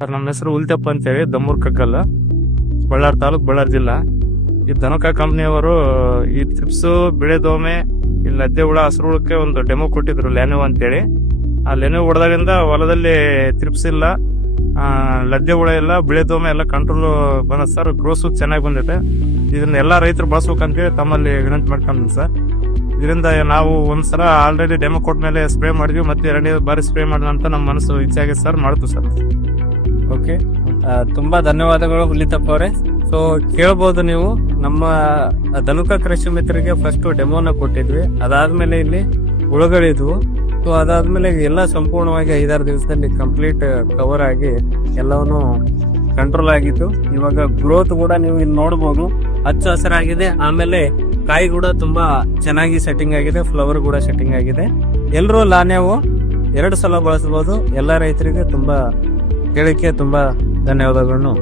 Sir ನಮ್ಮ ಹೆಸರು ಉಲ್ತಪ್ಪ ಅಂತೇಳಿ ದಮ್ಮೂರ್ ಕಗ್ಗಲ್ಲ, ಬಳ್ಳಾರಿ ತಾಲೂಕ್, ಬಳ್ಳಾರಿ ಜಿಲ್ಲಾ. ಈ ಧನುಕಾ ಕಂಪ್ನಿಯವರು ಈ ಥ್ರಿಪ್ಸು, ಬಿಳೆದೋಮೆ, ಈ ಲದ್ದೆ ಹುಳ, ಹಸಿರು ಹುಳಕ್ಕೆ ಒಂದು ಡೆಮೋ ಕೊಟ್ಟಿದ್ರು, ಲೆನೋವ್ ಅಂತೇಳಿ. ಆ ಲೆನೋವ್ ಹೊಡೆದಾಗಿಂದ ಹೊಲದಲ್ಲಿ ಥ್ರಿಪ್ಸ್ ಇಲ್ಲ, ಲದ್ದೆ ಹುಳ ಇಲ್ಲ, ಬಿಳೆದೋಮೆ ಎಲ್ಲ ಕಂಟ್ರೋಲ್ ಬಂದ ಸರ್. ಗ್ರೋಸು ಚೆನ್ನಾಗಿ ಬಂದಿದೆ. ಇದನ್ನ ಎಲ್ಲಾ ರೈತರು ಬಳಸ್ಬೇಕಂತೇಳಿ ತಮ್ಮಲ್ಲಿ ವಿನಂತಿ ಮಾಡ್ಕೊಂಡ್ ಸರ್. ಇದರಿಂದ ನಾವು ಒಂದ್ಸಲ ಆಲ್ರೆಡಿ ಡೆಮೋ ಕೊಟ್ಟ ಮೇಲೆ ಸ್ಪ್ರೇ ಮಾಡಿದ್ವಿ, ಮತ್ತೆ 2ನೇ ಬಾರಿ ಸ್ಪ್ರೇ ಮಾಡೋಣ ಅಂತ ನಮ್ಮ ಮನಸ್ಸು ಇಚ್ಛೆ ಆಗಿದೆ ಸರ್, ಮಾಡ್ತು ಸರ್. ಓಕೆ, ತುಂಬಾ ಧನ್ಯವಾದಗಳು ಹುಲಿತಪ್ಪ ಅವರೇ. ಸೊ ಕೇಳ್ಬೋದು ನೀವು, ನಮ್ಮ ಧನುಕಾ ಕೃಷಿ ಮಿತ್ರರಿಗೆ ಫಸ್ಟ್ ಡೆಮೋನ ಕೊಟ್ಟಿದ್ವಿ. ಅದಾದ್ಮೇಲೆ ಇಲ್ಲಿ ಹುಳುಗಳಿದ್ವು. ಸೊ ಅದಾದ್ಮೇಲೆ ಎಲ್ಲ ಸಂಪೂರ್ಣವಾಗಿ 5-6 ದಿವಸದಲ್ಲಿ ಕಂಪ್ಲೀಟ್ ಕವರ್ ಆಗಿ ಎಲ್ಲವನ್ನು ಕಂಟ್ರೋಲ್ ಆಗಿತ್ತು. ಇವಾಗ ಗ್ರೋತ್ ಕೂಡ ನೀವು ಇಲ್ಲಿ ನೋಡಬಹುದು, ಹಚ್ಚ ಹಸಿರಾಗಿದೆ. ಆಮೇಲೆ ಕಾಯಿ ಕೂಡ ತುಂಬಾ ಚೆನ್ನಾಗಿ ಸೆಟ್ಟಿಂಗ್ ಆಗಿದೆ, ಫ್ಲವರ್ ಕೂಡ ಸೆಟ್ಟಿಂಗ್ ಆಗಿದೆ. ಎಲ್ಲರೂ ಲಾನೆವು 2 ಸಲ ಬಳಸಬಹುದು. ಎಲ್ಲ ರೈತರಿಗೆ ತುಂಬಾ ಹೇಳಿಕೆ ತುಂಬಾ ಧನ್ಯವಾದಗಳನ್ನು.